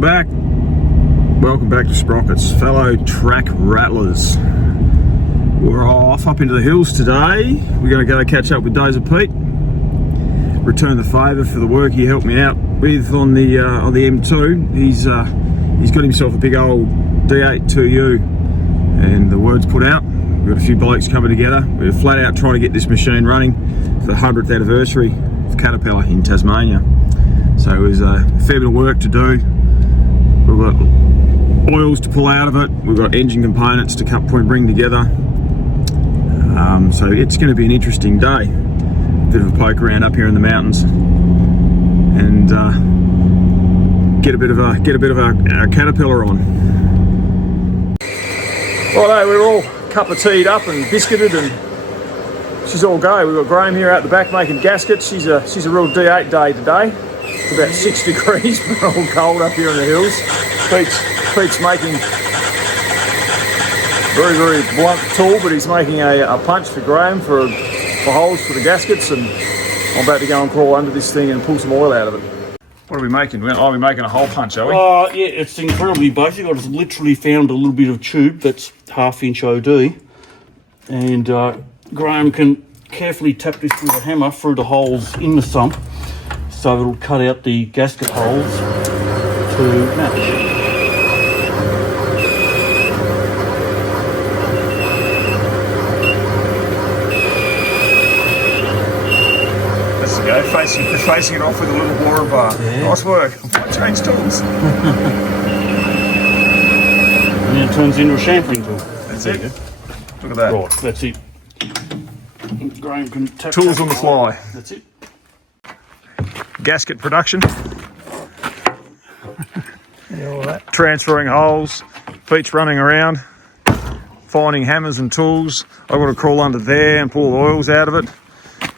Welcome back to Sprockets, fellow track rattlers. We're off up into the hills today. We're going to go catch up with Dozer Pete, return the favour for the work he helped me out with on the M2. He's got himself a big old D8 2U, and the word's put out. We've got a few blokes coming together. We're flat out trying to get this machine running for the 100th anniversary of Caterpillar in Tasmania. So it was a fair bit of work to do. We've got oils to pull out of it. We've got engine components to bring together. So it's going to be an interesting day. Bit of a poke around up here in the mountains, and get a bit of our Caterpillar on. Righto, we're all cup of tea'd up and biscuited, and she's all go. We've got Graham here out the back making gaskets. She's a real D8 day today. It's about 6 degrees, but all cold up here in the hills. Pete's making very, very blunt tool, but he's making a punch for Graham for holes for the gaskets, and I'm about to go and crawl under this thing and pull some oil out of it. What are we making? I'll be making a hole punch, are we? Yeah, it's incredibly basic. I just literally found a little bit of tube that's 1/2 inch OD, and Graham can carefully tap this with a hammer through the holes in the sump, so it'll cut out the gasket holes to match. Facing it off with a little borer bar. Yeah. Nice work. I change tools. And then it turns into a chamfering tool. That's it. Look at that. Right, that's it. Graham can tap tools on the fly. That's it. Gasket production. Yeah, all that. Transferring holes. Pete's running around, finding hammers and tools. I've got to crawl under there and pull the oils out of it.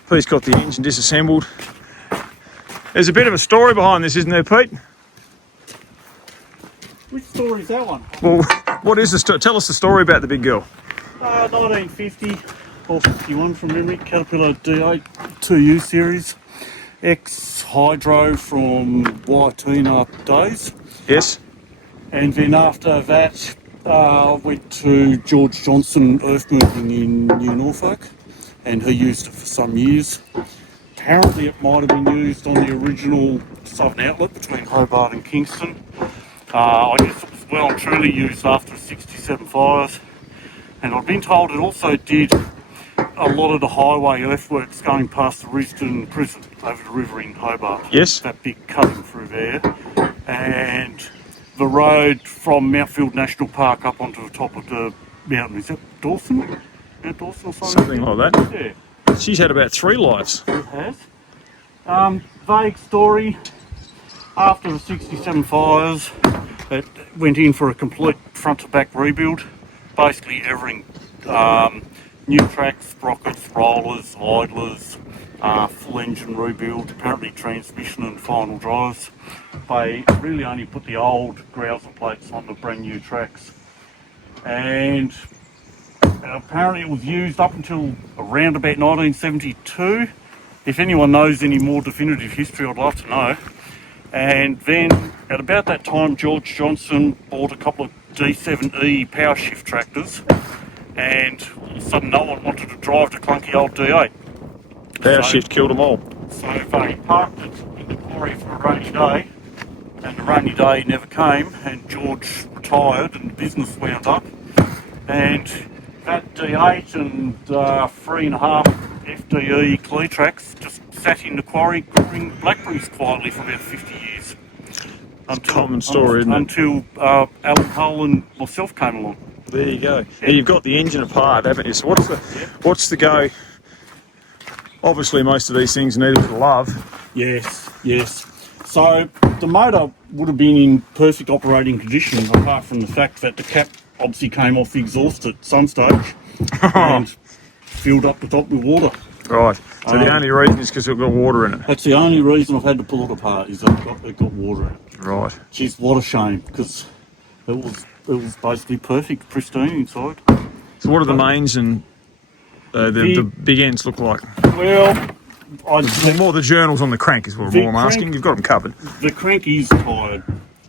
Pete's got the engine disassembled. There's a bit of a story behind this, isn't there, Pete? Which story is that one? Well, what is the story? Tell us the story about the big girl. 1950 or 51 from memory, Caterpillar D8 2U series, ex-hydro from Waitina days. Yes. And then after that, went to George Johnson earth moving in New Norfolk, and he used it for some years. Apparently it might have been used on the original southern outlet between Hobart and Kingston. I guess it was well and truly used after the 67 fires. And I've been told it also did a lot of the highway earthworks going past the Risdon prison over the river in Hobart. Yes. That big cutting through there. And the road from Mountfield National Park up onto the top of the mountain. Is that Dawson? Mount Dawson or something? Something like that. Yeah. She's had about 3 lives. It has. Vague story. After the 67 fires, it went in for a complete front-to-back rebuild. Basically everything. New tracks, sprockets, rollers, idlers, full engine rebuild, apparently transmission and final drives. They really only put the old grouser plates on the brand new tracks. And apparently it was used up until around about 1972. If anyone knows any more definitive history, I'd love to know. And then at about that time, George Johnson bought a couple of D7E power shift tractors, and all of a sudden no one wanted to drive the clunky old D8. Power shift killed them all. So they parked it in the quarry for a rainy day, and the rainy day never came, and George retired and the business wound up. And that D8 and 3.5 FDE Clee tracks just sat in the quarry growing blackberries quietly for about 50 years. It's a common story, isn't it? Until Alan Hull and myself came along. There you go. Yeah. You've got the engine apart, haven't you? So what's the go? Obviously most of these things need a bit of love. Yes. So the motor would have been in perfect operating condition, apart from the fact that the cap obviously came off the exhaust at some stage and filled up the top with water. Right. So the only reason is because it's got water in it. That's the only reason I've had to pull it apart, is that it got water in it. Right. Geez, what a shame, because it was basically perfect, pristine inside. So what are the mains and the big ends look like? Well, more the journals on the crank is what I'm asking. You've got them covered. The crank is tired.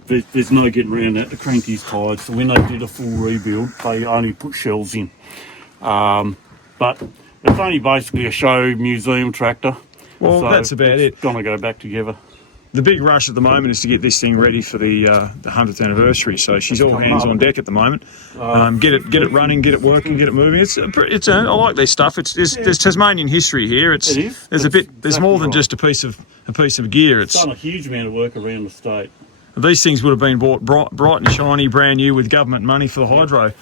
there's no getting around that. The crank is tired, so when they did a full rebuild, they only put shells in. But it's only basically a show museum tractor. Well, so that's about it. It's going to go back together. The big rush at the moment is to get this thing ready for the 100th anniversary. So she's all hands on deck at the moment. Get it running, get it working, get it moving. I like this stuff. There's Tasmanian history here. It is. There's exactly more than right. just a piece of gear. It's done a huge amount of work around the state. These things would have been bought bright and shiny, brand new, with government money for the Hydro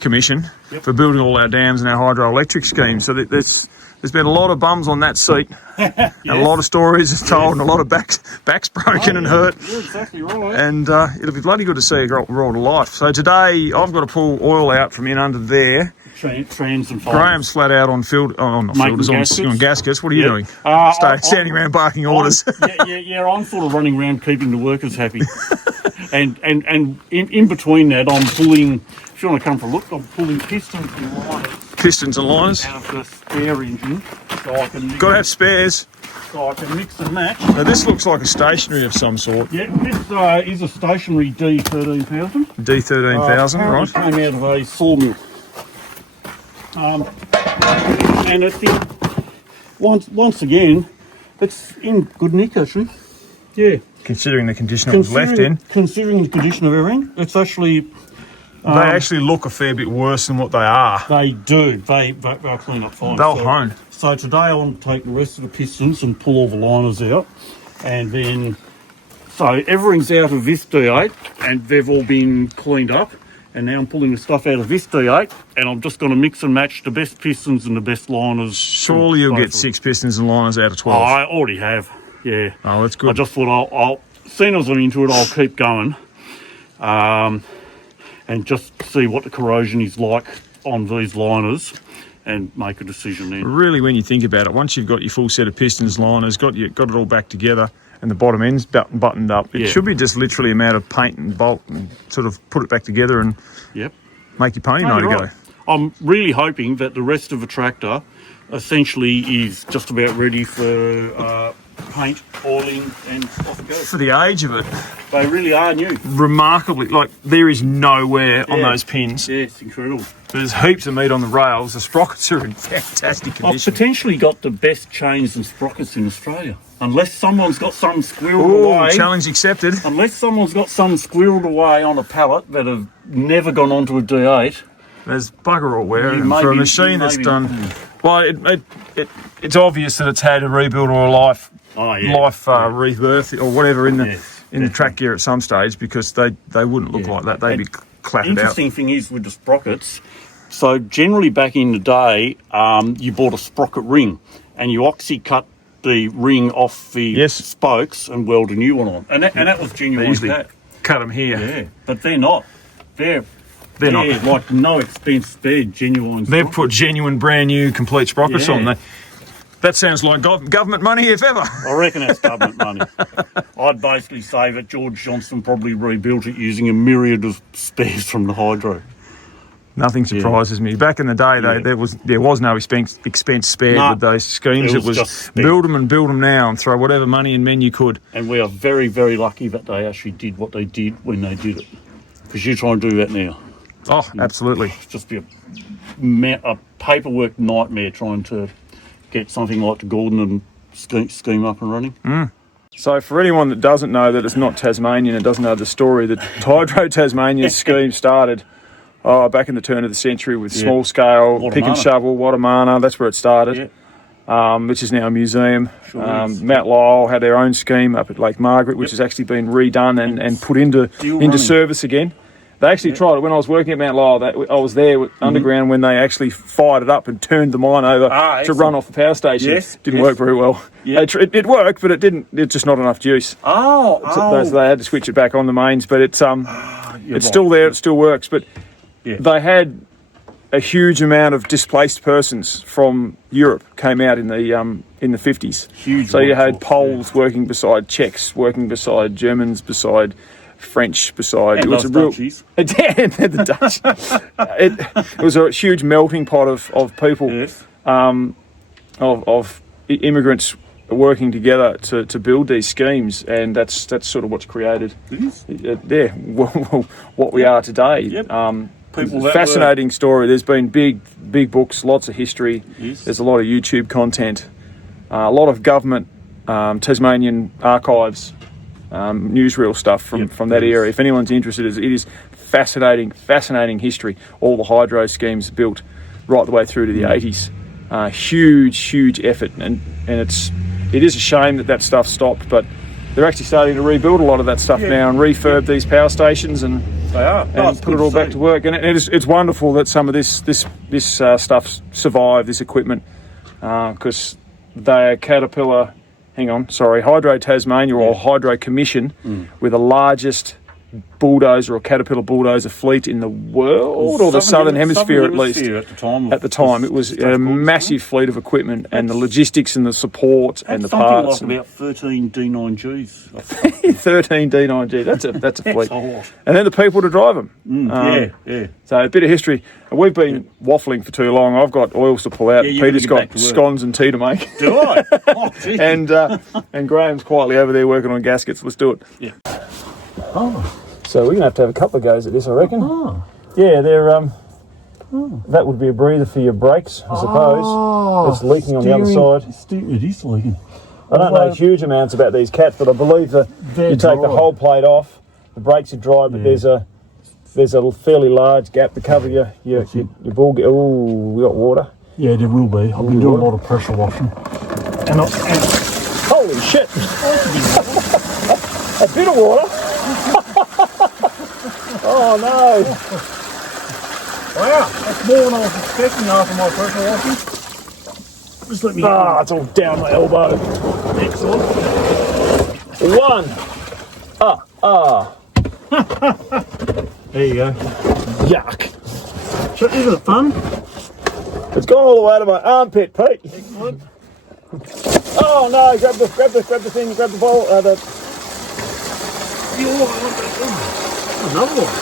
Commission for building all our dams and our hydroelectric schemes. So there's been a lot of bums on that seat, and a lot of stories told, and a lot of backs broken and hurt. You're exactly right. And it'll be bloody good to see it roll to life. So today I've got to pull oil out from in under there. Trans and fibres. Graham's flat out on on gaskets. What are you doing? Standing around barking orders. I'm sort of running around keeping the workers happy. and in between that, I'm pulling, if you want to come for a look, I'm pulling pistons and liners. Pistons and liners? Out of the spare engine. So I can got to have spares. So I can mix and match. Now this looks like a stationary of some sort. Yeah, this is a stationary D13000. D13000, right. Came out of a sawmill. And I think once again, it's in good nick actually. Yeah. Considering the condition it was left in. Considering the condition of everything, it's actually. They actually look a fair bit worse than what they are. They do. They'll clean up fine. They'll hone. So today I want to take the rest of the pistons and pull all the liners out, and then so everything's out of this D8, and they've all been cleaned up. And now I'm pulling the stuff out of this D8, and I'm just going to mix and match the best pistons and the best liners. Surely you'll get 6 pistons and liners out of 12. Oh, I already have, yeah. Oh, that's good. I just thought I'll seeing as I'm into it, I'll keep going, and just see what the corrosion is like on these liners, and make a decision then. Really, when you think about it, once you've got your full set of pistons, liners, got it all back together, and the bottom end's buttoned up, it should be just literally a matter of paint and bolt and sort of put it back together and make your pony motor go. I'm really hoping that the rest of the tractor essentially is just about ready for paint, oiling, and off it goes. For the age of it. They really are new. Remarkably, like there is no wear on those pins. Yeah, it's incredible. There's heaps of meat on the rails. The sprockets are in fantastic condition. I've potentially got the best chains and sprockets in Australia. Unless someone's got some squirreled away. Challenge accepted. Unless someone's got some squirreled away on a pallet that have never gone onto a D8. There's bugger all wear. And for a machine that's done... Well, it's obvious that it's had a rebuild or a life rebirth or whatever in the track gear at some stage, because they wouldn't look like that. They'd be clattered out. The interesting thing is with the sprockets, so generally back in the day, you bought a sprocket ring and you oxy-cut the ring off the spokes and weld a new one on. And that was genuine. They usually cut them here. Yeah, but they're not. They're not. Like no expense spared, genuine. They've put genuine, brand new, complete sprockets on. That sounds like government money, if ever. I reckon that's government money. I'd basically say that George Johnson probably rebuilt it using a myriad of spares from the Hydro. Nothing surprises me. Back in the day, though, there was no expense spared with those schemes. It was just build them now and throw whatever money in men you could. And we are very, very lucky that they actually did what they did when they did it. Because you try and do that now. Oh, absolutely. It'd just be a paperwork nightmare trying to get something like the Gordon and scheme up and running. So for anyone that doesn't know that it's not Tasmanian and doesn't know the story, the Hydro Tasmanian scheme started back in the turn of the century with small scale pick and shovel, Wattamana. That's where it started, which is now a museum. Mount Lyell had their own scheme up at Lake Margaret, which has actually been redone and put into service again. They actually tried it when I was working at Mount Lyell. I was there underground when they actually fired it up and turned the mine over to run off the power station. Didn't work very well. It worked, but it didn't. It's just not enough juice. So they had to switch it back on the mains. But it's still there. It still works. But they had a huge amount of displaced persons from Europe came out in the 50s. So you had Poles working beside Czechs, working beside Germans, beside French, beside and it was a real the Dutch. It was a huge melting pot of people, of immigrants working together to build these schemes, and that's sort of what's created. What we are today. Yep. Fascinating story. There's been big books, lots of history. Yes. There's a lot of YouTube content, a lot of government, Tasmanian archives, newsreel stuff from that area. If anyone's interested, it is fascinating history. All the hydro schemes built right the way through to the 80s. Huge effort, and it is a shame that stuff stopped, but they're actually starting to rebuild a lot of that stuff now and refurb these power stations and put it all back to work. And it's wonderful that some of this stuff survived, this equipment, because they are Hydro Tasmania or Hydro Commission were the largest bulldozer or Caterpillar bulldozer fleet in the world, or the Southern Hemisphere at least. At the time, it was a massive fleet of equipment, and the logistics and the support and the parts. Like about 13 D9Gs. 13 D9G. That's a fleet. A lot. And then the people to drive them. Yeah. So a bit of history. We've been waffling for too long. I've got oils to pull out. Peter's got scones and tea to make. Do I? Oh, gee. and Graham's quietly over there working on gaskets. Let's do it. Yeah. So we're going to have a couple of goes at this, I reckon. Yeah, they're that would be a breather for your brakes, I suppose. It's leaking on the other side. It is leaking. I don't know huge amounts about these cats, but I believe that you take the whole plate off, the brakes are dry, but there's a fairly large gap to cover your ball. Oh, we got water. Yeah, there will be. I've been doing a lot of pressure washing. Holy shit! A bit of water. Oh no! Wow, that's more than I was expecting after my pressure washing. Just let me go. It's all down my elbow. Excellent. One. There you go. Yuck. So, isn't it fun? It's gone all the way to my armpit, Pete. Excellent. Oh no! Grab the thing. Grab the bowl. Another one.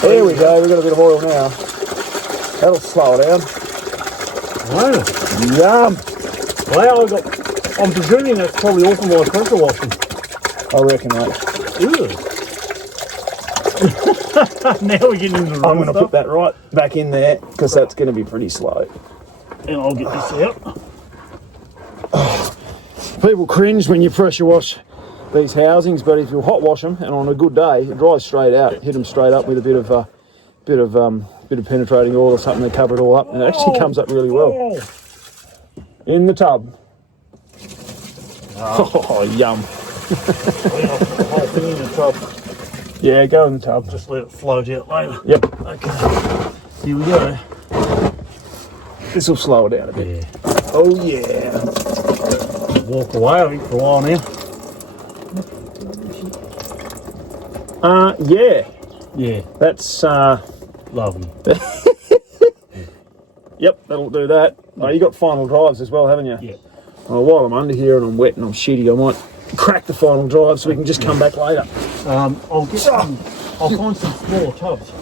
There we go. We've got a bit of oil now. That'll slow it down. Wow. Yum. Wow, I'm presuming that's probably all from my pressure washing. I reckon that. Now we're getting into the I'm going to put that right back in there because that's going to be pretty slow. And I'll get this out. People cringe when you pressure wash these housings, but if you hot wash them and on a good day, it dries straight out. Hit them straight up with a bit of penetrating oil or something to cover it all up, and it actually comes up really well. In the tub. Oh, yum. The whole thing in the tub. Yeah, go in the tub. Just let it float out later. Yep. Okay. Here we go. This will slow it down a bit. Yeah. Oh yeah. Walk away, I think, for a while now. Yeah. Yeah. That's Lovely. Yep, that'll do that. Oh, you got final drives as well, haven't you? Yeah. Oh, while I'm under here and I'm wet and I'm shitty, I might crack the final drive so we can just come back later. I'll find some smaller tubs.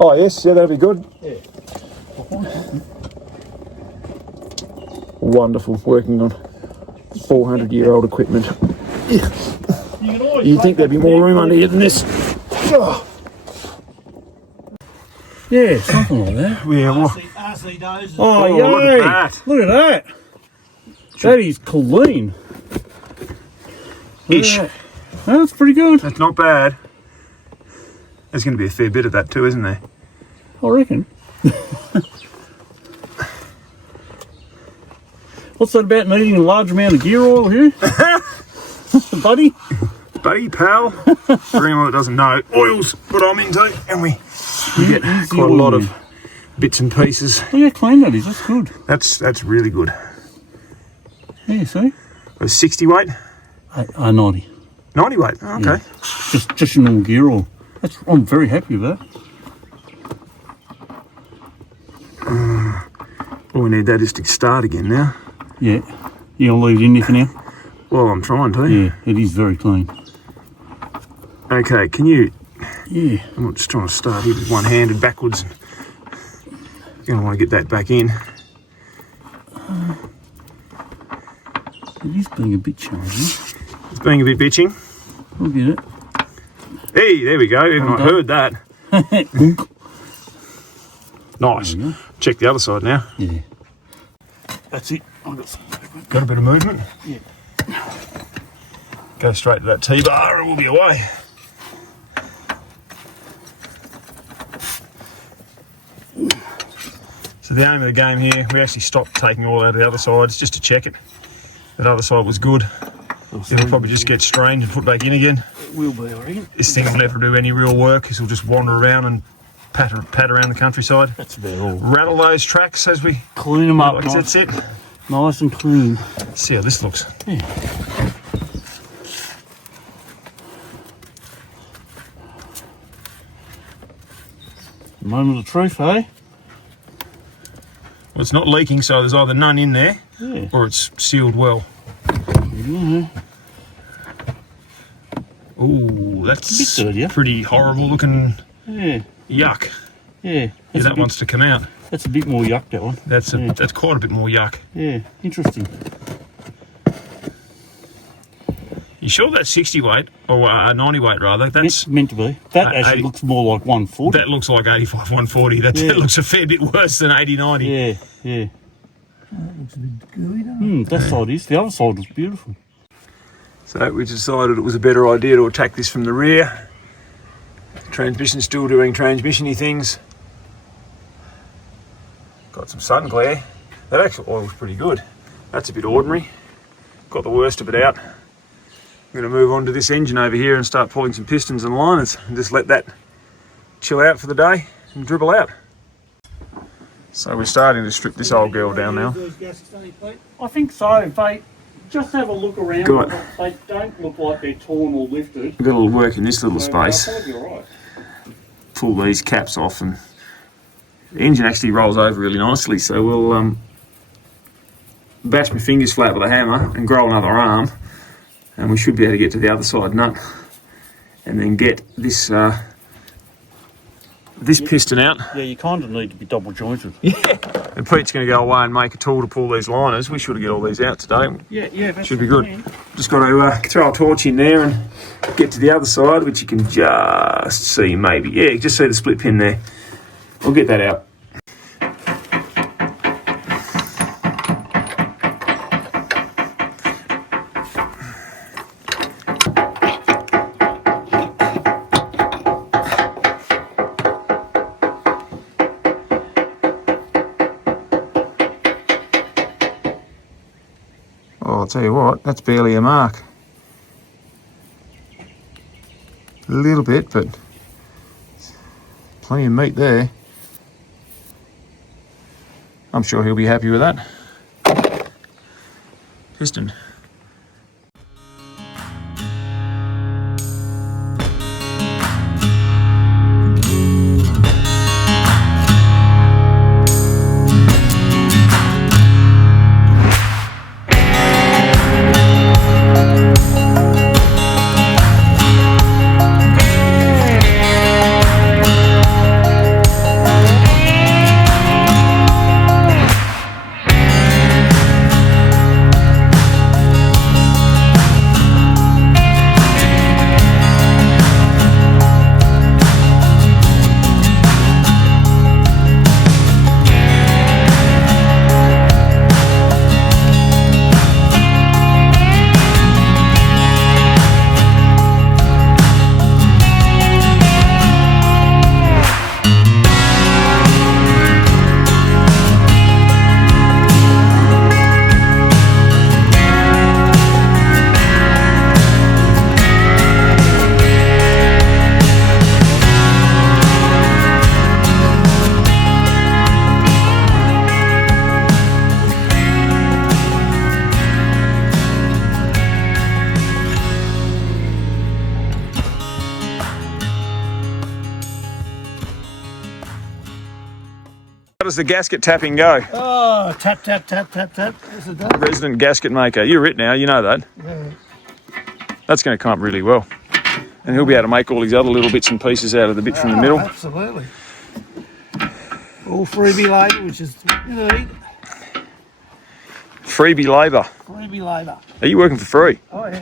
Oh yes, yeah, that'll be good. Yeah. I'll find some. Wonderful, working on 400-year-old equipment. You'd think there'd be more room under here than this. Yeah, something like that. Yeah, well. RC Dozer. Oh, yay. look at that. Look at that. That is clean. Ish. That's pretty good. That's not bad. There's going to be a fair bit of that too, isn't there? I reckon. What's that about needing a large amount of gear oil here? Buddy? Buddy, pal. For anyone that doesn't know, oil's what I'm into, and we get quite a lot of bits and pieces. Look how clean that is, that's good. That's really good. Yeah, see? 60 weight? 90. 90 weight, oh, okay. Yeah. Just your normal gear oil. I'm very happy with that. All we need that is to start again now. Yeah. You gonna leave it in there for now? Well, I'm trying to. Yeah, it is very clean. Okay, can you... Yeah. I'm just trying to start here with one-handed backwards. You're going to want to get that back in. It is being a bit challenging. It's being a bit bitching. We'll get it. Hey, there we go. Even I heard that. Nice. Check the other side now. Yeah. That's it. Got a bit of movement? Yeah. Go straight to that T-bar and we'll be away. So the aim of the game here, we actually stopped taking all out of the other sides just to check it. That other side was good. It'll probably just get strained and put back in again. It will be, I reckon. This thing will never do any real work. This will just wander around and pat around the countryside. That's about all. Rattle those tracks as we Clean them up. nice. That's it. Nice and clean. See how this looks. Yeah. Moment of truth, eh? Well, it's not leaking, so there's either none in there Yeah. or it's sealed well. Yeah. Ooh, that's It's a bit dirty. pretty horrible looking. Yeah. Yuck. Yeah. Yeah, that wants to come out. That's a bit more yuck, that one. That's quite a bit more yuck. Yeah. Interesting. You sure that's 60 weight or 90 weight rather? That's Meant to be. That actually 80. looks more like 140. that looks like 85, 140. That looks a fair bit worse than 80, 90. Yeah. Yeah. That looks a bit gooey, doesn't it? That side is. The other side was beautiful. So we decided it was a better idea to attack this from the rear. Transmission's still doing transmission-y things. Got some sun glare. That actual oil's pretty good. That's a bit ordinary. Got the worst of it out. I'm going to move on to this engine over here and start pulling some pistons and liners and just let that chill out for the day and dribble out. So we're starting to strip this old girl down now. I think so. They just have a look around. Good. They don't look like they're torn or lifted. We've got a little work in this little space. I thought you're right. Pull these caps off and the engine actually rolls over really nicely, so we'll bash my fingers flat with a hammer and grow another arm and we should be able to get to the other side nut and then get this this piston out. Yeah, you kind of need to be double jointed. Yeah. And Pete's going to go away and make a tool to pull these liners. We should get all these out today. Yeah, that's Should be good. Just got to throw a torch in there and get to the other side, which you can just see maybe. Yeah, you just see the split pin there. We'll get that out. Oh, I'll tell you what, that's barely a mark. A little bit, but plenty of meat there. I'm sure he'll be happy with that. Piston. How does the gasket tapping go? Oh, tap, tap, tap, tap, tap. Is it done? Resident gasket maker. You're it now, you know that. Yeah. That's going to come up really well. And he'll be able to make all these other little bits and pieces out of the bit from the middle. Absolutely. All freebie labour, which is what you need. Freebie labour. Freebie labour. Are you working for free? Oh, yeah.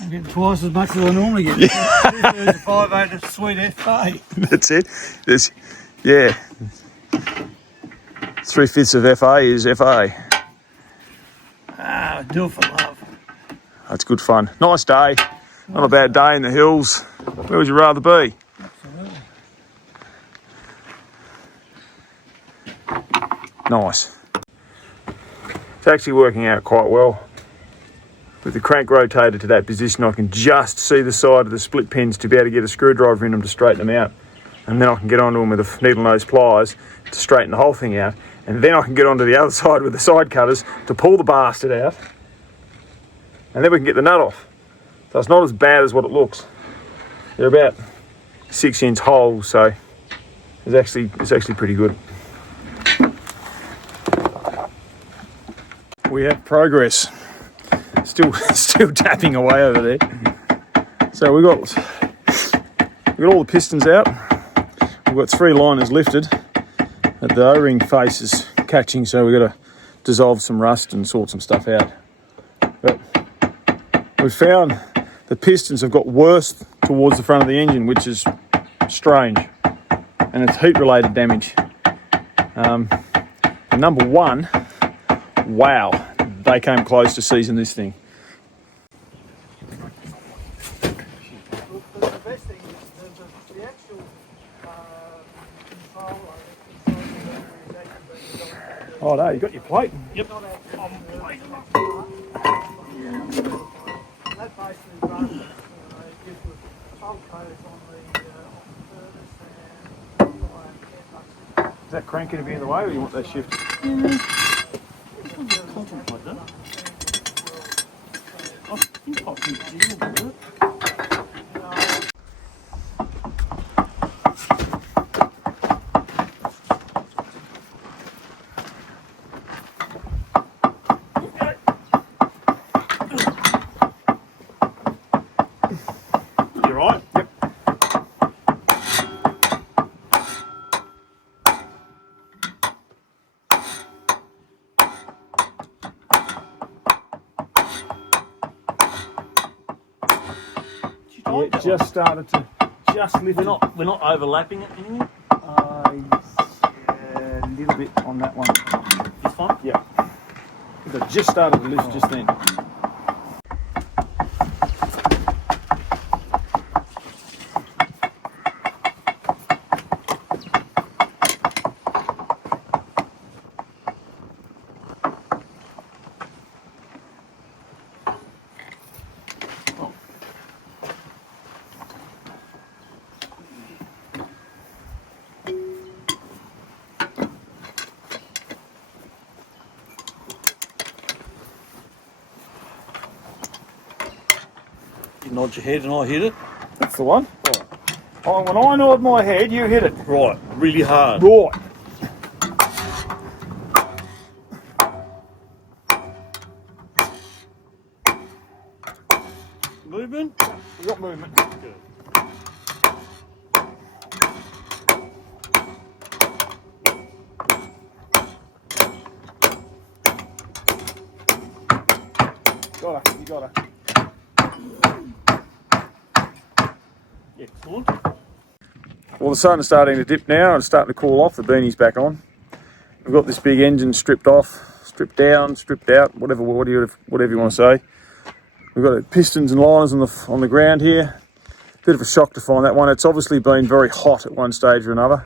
I'm getting twice as much as I normally get. There's a 5/8 of sweet FA. That's it. There's, yeah. 3/5 of FA is FA. Ah, do it for love. That's good fun. Nice day. Not a bad day in the hills. Where would you rather be? Absolutely. Nice. It's actually working out quite well. With the crank rotated to that position, I can just see the side of the split pins to be able to get a screwdriver in them to straighten them out. And then I can get onto them with the needle nose pliers to straighten the whole thing out. And then I can get onto the other side with the side cutters to pull the bastard out. And then we can get the nut off. So it's not as bad as what it looks. They're about 6-inch holes, so it's actually pretty good. We have progress. Still tapping away over there. So we got all the pistons out. We've got 3 liners lifted. But the O-ring face is catching, so we've got to dissolve some rust and sort some stuff out. But we've found the pistons have got worse towards the front of the engine, which is strange, and it's heat-related damage. Number 1, wow, they came close to seizing this thing. The best thing is the actual control. Oh no, you got your plate. Yep. That basically runs, gives you top codes on the furnace. Is that crank going to be in the way, or you want that shift? Contemplate that. I think I can deal with it. You right? Yep. Yeah, it just started to lift. We're not overlapping it anymore. Yeah, a little bit on that one. It's fine. Yeah. Because it just started to lift just then. You nod your head and I hit it. That's the one. Right. Oh, when I nod my head, you hit it. Right, really hard. Right. Movement? We got movement. Good. Got her. You got her. Excellent. Well, the sun is starting to dip now and it's starting to cool off. The beanie's back on. We've got this big engine stripped off, stripped down, stripped out, whatever you want to say. We've got pistons and liners on the ground here. Bit of a shock to find that one. It's obviously been very hot at one stage or another.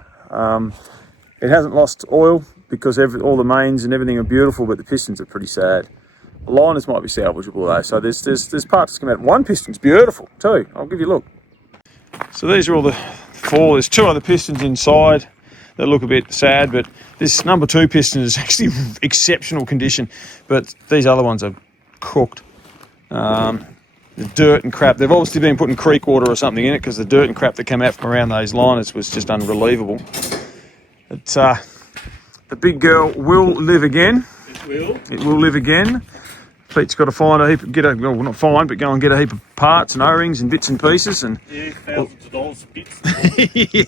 It hasn't lost oil because all the mains and everything are beautiful, but the pistons are pretty sad. The liners might be salvageable though, so there's parts that come out. One piston's beautiful too. I'll give you a look. So these are all the 4. There's 2 other pistons inside that look a bit sad, but this number 2 piston is actually exceptional condition, but these other ones are cooked. The dirt and crap, they've obviously been putting creek water or something in it because the dirt and crap that came out from around those liners was just unbelievable. But, the big girl will live again. It will. It will live again. Pete's got to find well, not find, but go and get a heap of parts and O-rings and bits and pieces, and Yeah, thousands of dollars a bit.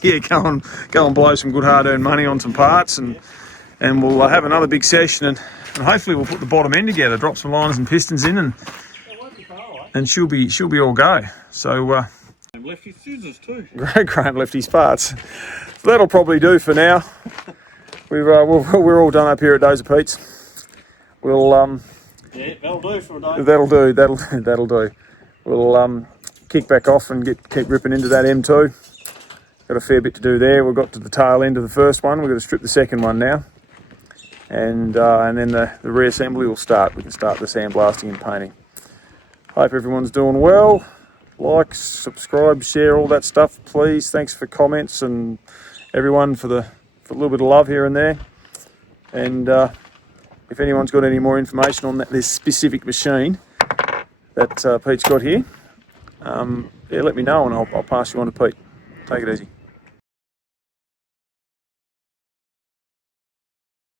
yeah, go and blow some good hard-earned money on some parts and and we'll have another big session, and hopefully we'll put the bottom end together, drop some liners and pistons in, and she'll be all go. So Lefty scissors too. Graham left his parts. So that'll probably do for now. We're all done up here at Dozer Pete's. We'll Yeah, that'll do for a day. that'll do. We'll kick back off and keep ripping into that M2. Got a fair bit to do there. We've got to the tail end of the first one. We've got to strip the second one now, and then the reassembly will start. We can start the sandblasting and painting. Hope everyone's doing well. Like, subscribe, share, all that stuff, please. Thanks for comments and everyone for a little bit of love here and there. And if anyone's got any more information on this specific machine that Pete's got here, yeah, let me know and I'll pass you on to Pete. Take it easy.